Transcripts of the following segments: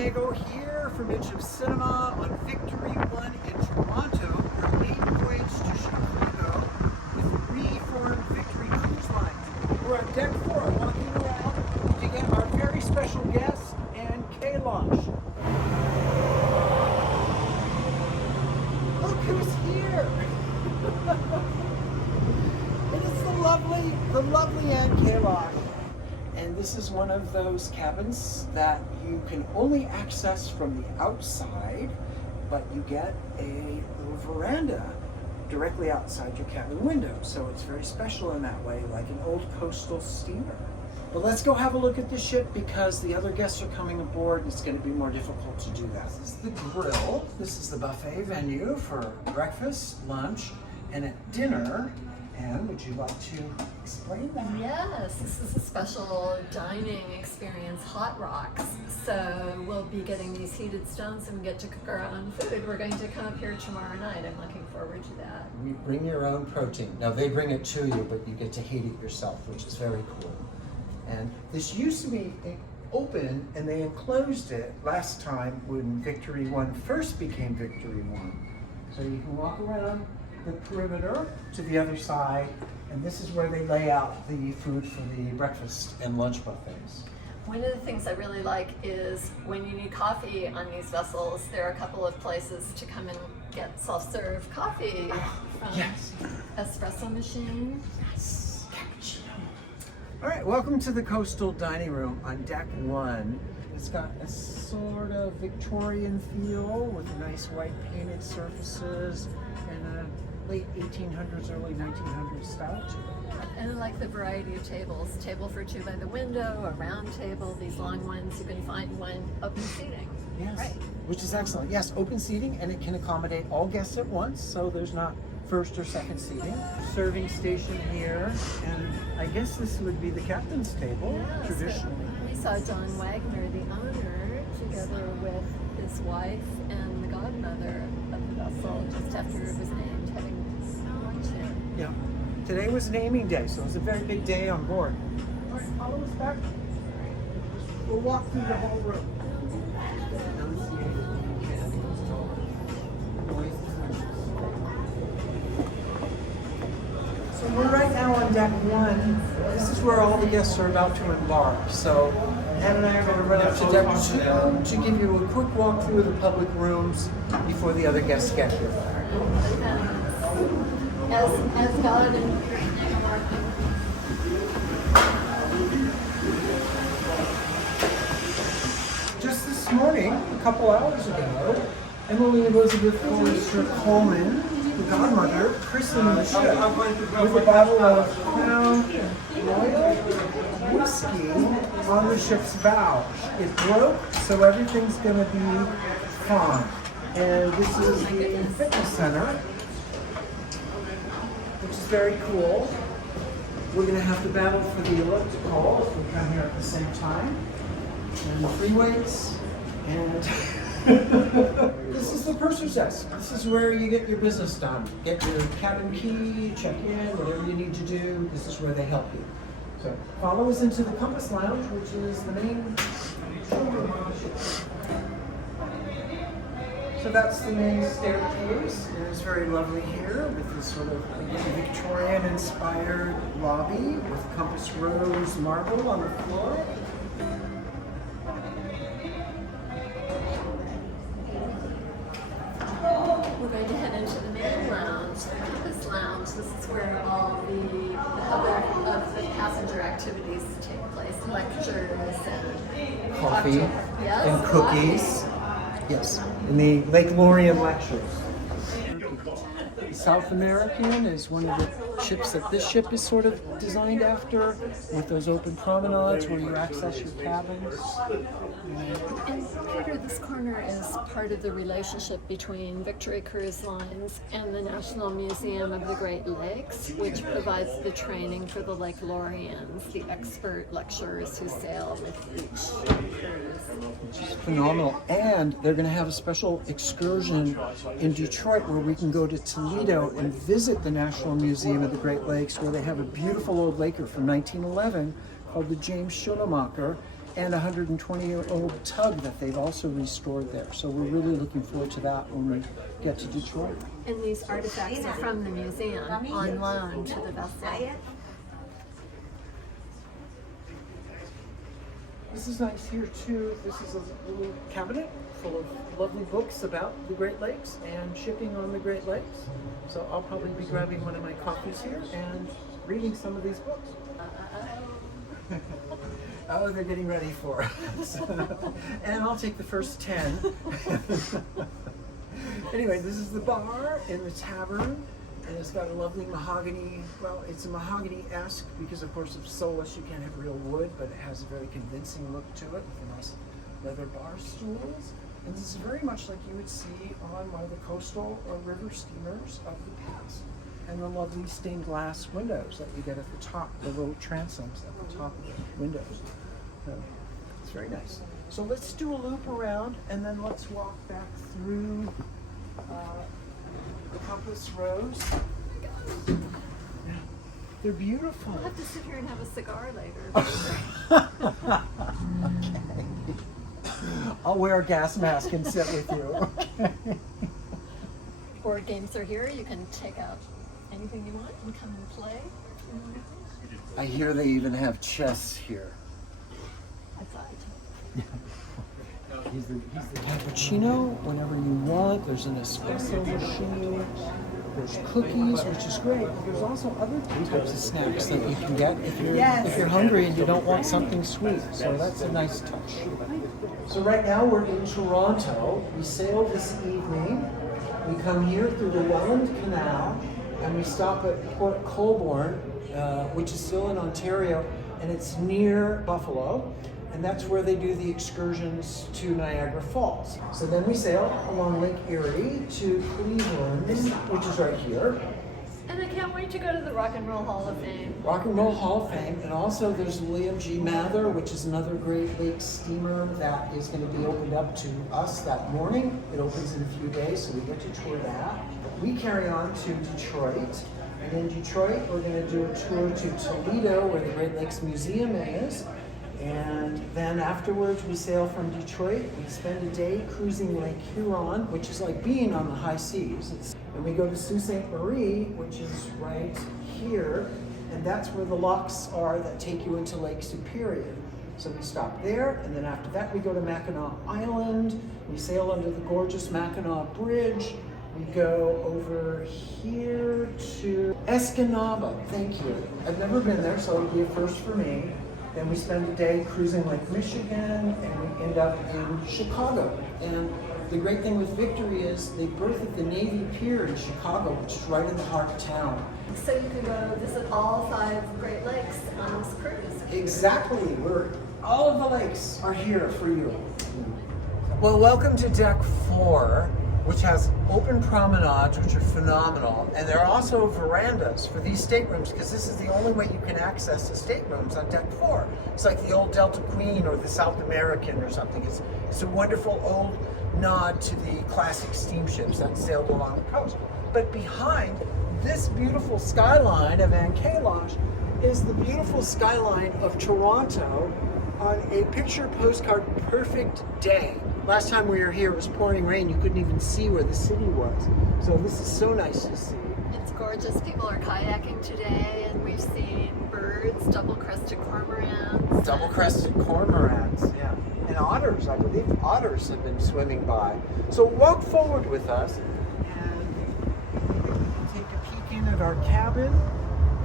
Knego here from Edge of Cinema on Victory 1 in Toronto, your maiden voyage to Chicago with reformed Victory Cruise Lines. We're on deck 4, walking around to get our very special guest and Kalosh. Look who's here! It is the lovely Anne Kalosh. And this is one of those cabins that you can only access from the outside, but you get a little veranda directly outside your cabin window. So it's very special in that way, like an old coastal steamer. But let's go have a look at the ship because the other guests are coming aboard and it's going to be more difficult to do that. This is the grill. This is the buffet venue for breakfast, lunch, and at dinner. Anne, would you like to explain that? Yes, this is a special dining experience, Hot Rocks. So we'll be getting these heated stones and we get to cook our own food. We're going to come up here tomorrow night. I'm looking forward to that. You bring your own protein. Now they bring it to you, but you get to heat it yourself, which is very cool. And this used to be open and they enclosed it last time when Victory 1 first became Victory 1. So you can walk around the perimeter to the other side, and this is where they lay out the food for the breakfast and lunch buffets. One of the things I really like is when you need coffee on these vessels, there are a couple of places to come and get self-serve coffee from Yes. espresso machine. Yes, cappuccino. All right, welcome to the coastal dining room on deck 1. It's got a sort of Victorian feel with nice white painted surfaces and a late 1800s, early 1900s style to it. And I like the variety of tables. Table for two by the window, a round table, these long ones. You can find one open seating. Yes, Right. which is excellent. Yes, open seating, and it can accommodate all guests at once, so there's not first or second seating. Serving station here, and I guess this would be the captain's table, Yeah, traditionally. so we saw John Wagner, the owner, together with his wife and the godmother of the vessel, just after it was named, having lunch here. Yeah. Today was naming day, so it was a very big day on board. All right, follow us back. We'll walk through the whole room. So we're right now on deck 1. This is where all the guests are about to embark. So Anne and I are going to run up to deck 2 to give you a quick walk through the public rooms before the other guests get here. As God and Just this morning, a couple hours ago, Emily Elizabeth Forrester Coleman, the godmother, christened the ship with a bottle of Crown Royal whiskey on the ship's bow. It broke, so everything's going to be fine. And this is the fitness center, which is very cool. We're going to have to battle for the elliptical if we come here at the same time. And free weights, and this is the purser's desk. This is where you get your business done. Get your cabin key, check in, whatever you need to do, this is where they help you. So follow us into the Compass Lounge, which is the main showroom of the ship. So that's the main staircase. It is very lovely here with this sort of Victorian-inspired lobby with Compass Rose marble on the floor. we're going to head into the main lounge, the Compass Lounge. This is where all the other of the passenger activities take place, lectures and Coffee yes, and cookies. Yes, in the Lake Lorien lectures. South American is one of the ships that this ship is sort of designed after, with those open promenades where you access your cabins. And Peter, this corner is part of the relationship between Victory Cruise Lines and the National Museum of the Great Lakes, which provides the training for the Lake Loriens, the expert lecturers who sail with each cruise. Which is phenomenal. And they're going to have a special excursion in Detroit where we can go to Toledo and visit the National Museum of the Great Lakes, where they have a beautiful old laker from 1911 called the James Schoenemacher. and a 120-year-old tug that they've also restored there. So we're really looking forward to that when we get to Detroit. And these artifacts are from the museum on loan to the vessel. This is nice here too. This is a little cabinet full of lovely books about the Great Lakes and shipping on the Great Lakes. So I'll probably be grabbing one of my coffees here and reading some of these books. Oh, they're getting ready for us. And I'll take the first 10. Anyway, this is the bar in the tavern, and it's got a lovely mahogany, well, it's a mahogany-esque because of course of Solus you can't have real wood, but it has a very convincing look to it with nice leather bar stools. And this is very much like you would see on one of the coastal or river steamers of the past. And the lovely stained glass windows that you get at the top, the little transoms at the top of the windows. So it's very nice. So let's do a loop around and then let's walk back through the Compass Rose. Yeah, they're beautiful. We'll have to sit here and have a cigar later. Okay. I'll wear a gas mask and sit with you. Okay. Board games are here. You can take out anything you want and come and play. I hear they even have chess here. I thought. He's the cappuccino whenever you want. There's an espresso machine. There's cookies, which is great. There's also other types of snacks that you can get if you're hungry and you don't want something sweet. So that's a nice touch. So right now we're in Toronto. We sail this evening. We come here through the Welland Canal and we stop at Port Colborne, which is still in Ontario, and it's near Buffalo. And that's where they do the excursions to Niagara Falls. So then we sail along Lake Erie to Cleveland, which is right here. And I can't wait to go to the Rock and Roll Hall of Fame. Rock and Roll Hall of Fame, and also there's William G. Mather, which is another Great Lakes steamer that is going to be opened up to us that morning. It opens in a few days, so we get to tour that. We carry on to Detroit, and in Detroit we're going to do a tour to Toledo, where the Great Lakes Museum is. And then afterwards we sail from Detroit. We spend a day cruising Lake Huron, which is like being on the high seas. And we go to Sault Ste. Marie, which is right here. And that's where the locks are that take you into Lake Superior. So we stop there, and then after that we go to Mackinac Island. We sail under the gorgeous Mackinac Bridge. We go over here to Escanaba. Thank you. I've never been there, so it'll be a first for me. Then we spend a day cruising Lake Michigan, and we end up in Chicago. And the great thing with Victory is they berth at the Navy Pier in Chicago, which is right in the heart of town. So you can go visit all 5 Great Lakes on this cruise. Exactly. All of the lakes are here for you. Well, welcome to Deck 4, which has open promenades, which are phenomenal. And there are also verandas for these staterooms, because this is the only way you can access the staterooms on Deck 4. It's like the old Delta Queen or the South American or something. It's a wonderful old nod to the classic steamships that sailed along the coast. But behind this beautiful skyline of Kalosh is the beautiful skyline of Toronto on a picture postcard perfect day. Last time we were here, it was pouring rain. You couldn't even see where the city was. So this is so nice to see. It's gorgeous. People are kayaking today, and we've seen birds, double-crested cormorants. Double-crested cormorants, yeah. And otters, I believe otters have been swimming by. So walk forward with us and take a peek in at our cabin,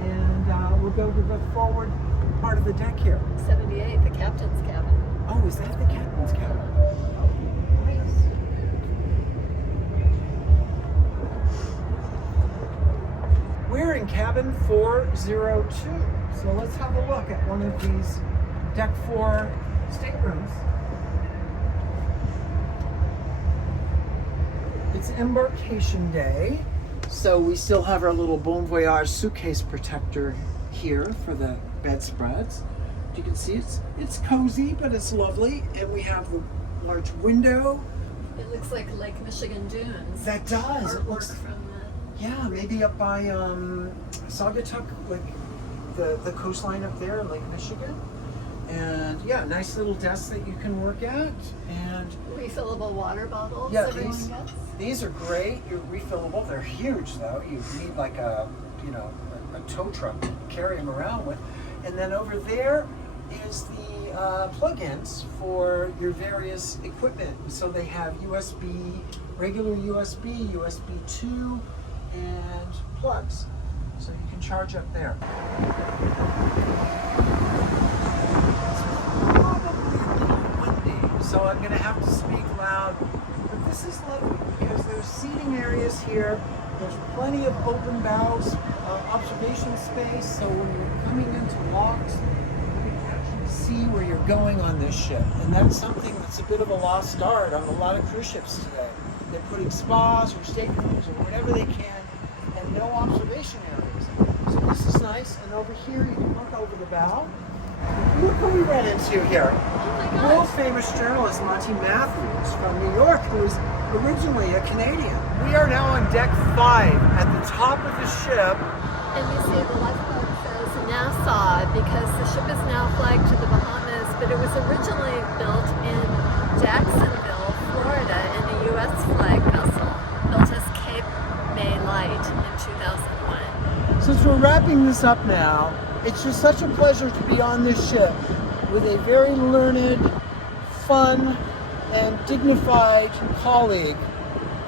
and we'll go to the forward part of the deck here. 78, the captain's cabin. Oh, is that the captain's cabin? We're in cabin 402, so let's have a look at one of these Deck 4 staterooms. It's embarkation day, so we still have our little Bon Voyage suitcase protector here for the bedspreads. You can see it's cozy, but it's lovely, and we have the large window. It looks like Lake Michigan dunes. That does. It Artwork looks from the... Yeah, maybe up by Saugatuck, like the coastline up there in Lake Michigan. And yeah, nice little desk that you can work at. And Refillable water bottles yeah, everyone gets. these are great. You're refillable. They're huge though. You need like a a tow truck to carry them around with. And then over there is the plug-ins for your various equipment. So they have USB, regular USB, USB 2, and plugs. So you can charge up there. It's probably a little windy, so I'm going to have to speak loud. But this is lovely because there's seating areas here. There's plenty of open bows, observation space. So when you're coming into locks, you can actually see where you're going on this ship. And that's something that's a bit of a lost art on a lot of cruise ships today. They're putting spas or staterooms or whatever they can, and no observation areas. So this is nice. And over here, you can look over the bow. Look who we ran into here. Oh my World gosh. famous journalist Monty Matthews from New York, who is originally a Canadian. We are now on deck 5 at the top of the ship. And you see the lifeboat says Nassau because the ship is now flagged to the Bahamas, but it was originally built in Jacksonville, Florida, in a U.S. flag vessel built as Cape May Light in 2001. Since we're wrapping this up now, it's just such a pleasure to be on this ship with a very learned, fun, and dignified colleague.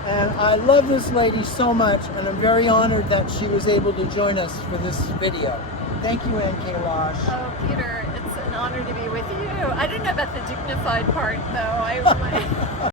And I love this lady so much, and I'm very honored that she was able to join us for this video. Thank you, Ann Kalosh. Oh, Peter, it's an honor to be with you. I don't know about the dignified part, though.